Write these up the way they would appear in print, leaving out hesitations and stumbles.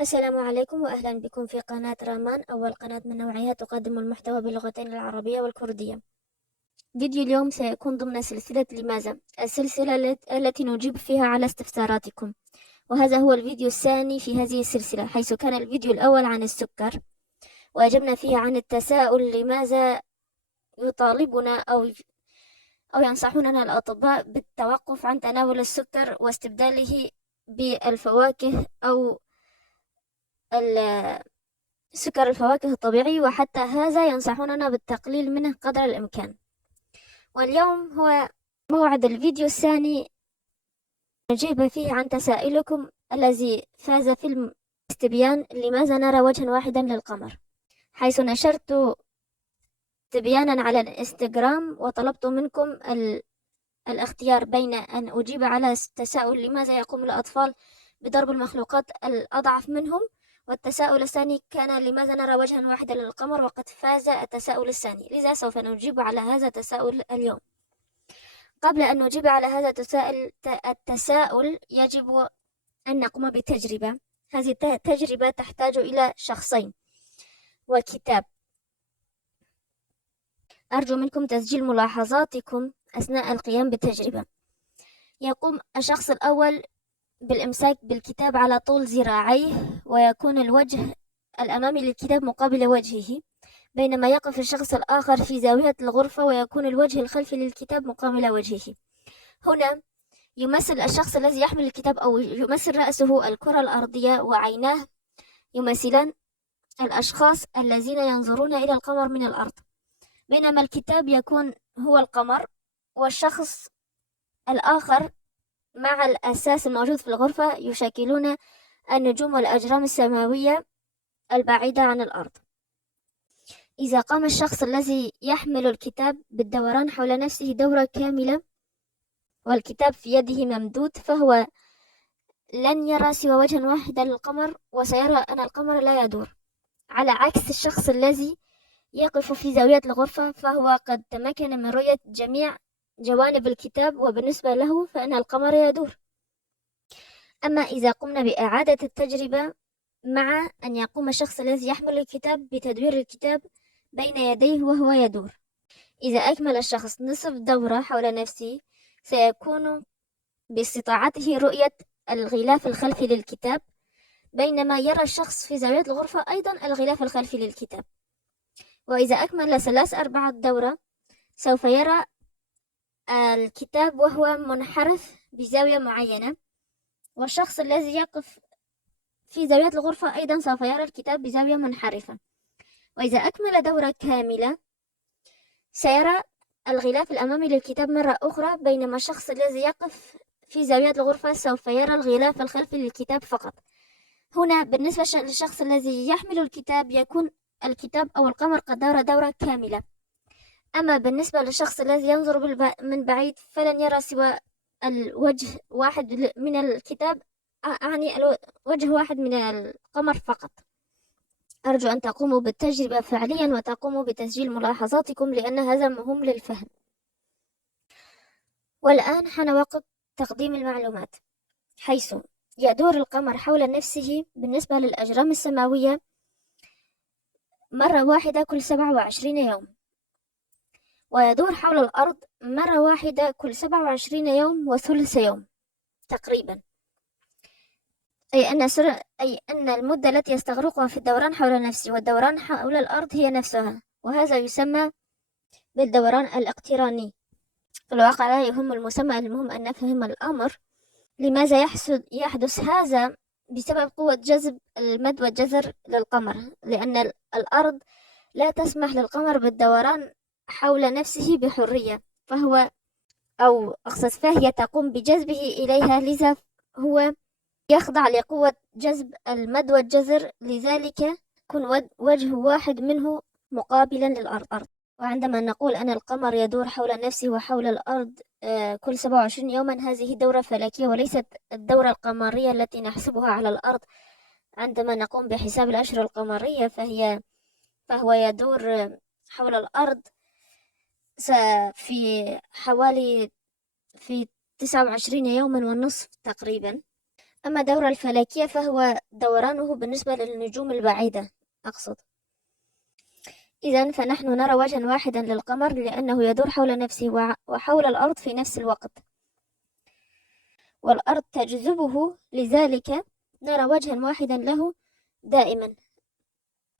السلام عليكم وأهلا بكم في قناة رامان، أول قناة من نوعها تقدم المحتوى باللغتين العربية والكردية. فيديو اليوم سيكون ضمن سلسلة لماذا، السلسلة التي نجيب فيها على استفساراتكم، وهذا هو الفيديو الثاني في هذه السلسلة، حيث كان الفيديو الأول عن السكر وأجبنا فيه عن التساؤل لماذا يطالبنا أو ينصحوننا الأطباء بالتوقف عن تناول السكر واستبداله بالفواكه أو سكر الفواكه الطبيعي، وحتى هذا ينصحوننا بالتقليل منه قدر الإمكان. واليوم هو موعد الفيديو الثاني نجيب فيه عن تساؤلكم الذي فاز في استبيان لماذا نرى وجها واحدا للقمر، حيث نشرت استبيانا على الانستغرام وطلبت منكم الاختيار بين أن أجيب على تساؤل لماذا يقوم الأطفال بضرب المخلوقات الأضعف منهم، والتساؤل الثاني كان لماذا نرى وجها واحدا للقمر، وقد فاز التساؤل الثاني، لذا سوف نجيب على هذا التساؤل اليوم. قبل أن نجيب على هذا التساؤل يجب أن نقوم بتجربة. هذه التجربة تحتاج إلى شخصين وكتاب. أرجو منكم تسجيل ملاحظاتكم أثناء القيام بالتجربة. يقوم الشخص الأول بالإمساك بالكتاب على طول ذراعيه، ويكون الوجه الأمامي للكتاب مقابل وجهه، بينما يقف الشخص الآخر في زاوية الغرفة ويكون الوجه الخلفي للكتاب مقابل وجهه. هنا يمثل الشخص الذي يحمل الكتاب أو يمثل رأسه الكرة الأرضية، وعيناه يمثلان الأشخاص الذين ينظرون إلى القمر من الأرض، بينما الكتاب يكون هو القمر، والشخص الآخر مع الأساس الموجود في الغرفة يشكلون النجوم والأجرام السماوية البعيدة عن الأرض. إذا قام الشخص الذي يحمل الكتاب بالدوران حول نفسه دورة كاملة والكتاب في يده ممدود، فهو لن يرى سوى وجها واحدا للقمر، وسيرى أن القمر لا يدور، على عكس الشخص الذي يقف في زاوية الغرفة، فهو قد تمكن من رؤية جميع جوانب الكتاب، وبالنسبة له فإن القمر يدور. أما إذا قمنا بإعادة التجربة مع أن يقوم الشخص الذي يحمل الكتاب بتدوير الكتاب بين يديه وهو يدور، إذا أكمل الشخص نصف دورة حول نفسه سيكون باستطاعته رؤية الغلاف الخلفي للكتاب، بينما يرى الشخص في زاوية الغرفة أيضا الغلاف الخلفي للكتاب. وإذا أكمل 3/4 دورة سوف يرى الكتاب وهو منحرف بزاوية معينة، والشخص الذي يقف في زاوية الغرفة أيضا سوف يرى الكتاب بزاوية منحرفة. وإذا أكمل دورة كاملة سيرى الغلاف الأمامي للكتاب مرة أخرى، بينما الشخص الذي يقف في زاوية الغرفة سوف يرى الغلاف الخلفي للكتاب فقط. هنا بالنسبة للشخص الذي يحمل الكتاب يكون الكتاب أو القمر قد دار دورة كاملة، أما بالنسبة للشخص الذي ينظر من بعيد فلن يرى سوى الوجه واحد من الكتاب، أعني وجه واحد من القمر فقط. أرجو أن تقوموا بالتجربة فعليا وتقوموا بتسجيل ملاحظاتكم، لأن هذا مهم للفهم. والآن حان وقت تقديم المعلومات، حيث يدور القمر حول نفسه بالنسبة للأجرام السماوية مرة واحدة كل 27 يوم، ويدور حول الأرض مرة واحدة كل 27 يوم وثلث يوم تقريبا، أي أن المدة التي يستغرقها في الدوران حول نفسه والدوران حول الأرض هي نفسها، وهذا يسمى بالدوران الاقتراني. في الواقع لا يهم المسمى، المهم أن نفهم الأمر. لماذا يحدث هذا؟ بسبب قوة جذب المد والجزر للقمر، لأن الأرض لا تسمح للقمر بالدوران حول نفسه بحرية، فهي تقوم بجذبه إليها، لذا هو يخضع لقوة جذب المد والجزر، لذلك يكون وجه واحد منه مقابلا للأرض. وعندما نقول أن القمر يدور حول نفسه وحول الأرض كل 27 يوما، هذه دورة فلكية وليست الدورة القمرية التي نحسبها على الأرض. عندما نقوم بحساب الأشهر القمرية فهو يدور حول الأرض في 29 يوما ونصف تقريبا. أما دور الفلكية فهو دورانه بالنسبة للنجوم البعيدة أقصد. إذن فنحن نرى وجها واحدا للقمر لأنه يدور حول نفسه وحول الأرض في نفس الوقت، والأرض تجذبه، لذلك نرى وجها واحدا له دائما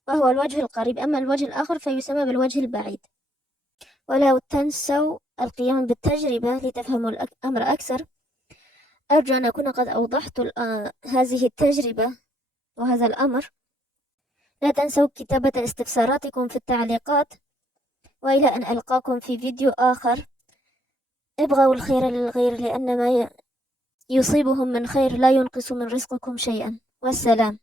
وهو الوجه القريب، أما الوجه الآخر فيسمى بالوجه البعيد. ولا تنسوا القيام بالتجربة لتفهموا الأمر أكثر. أرجو أن أكون قد أوضحت هذه التجربة وهذا الأمر. لا تنسوا كتابة استفساراتكم في التعليقات، وإلى أن ألقاكم في فيديو آخر. ابغوا الخير للغير لأن ما يصيبهم من خير لا ينقص من رزقكم شيئا، والسلام.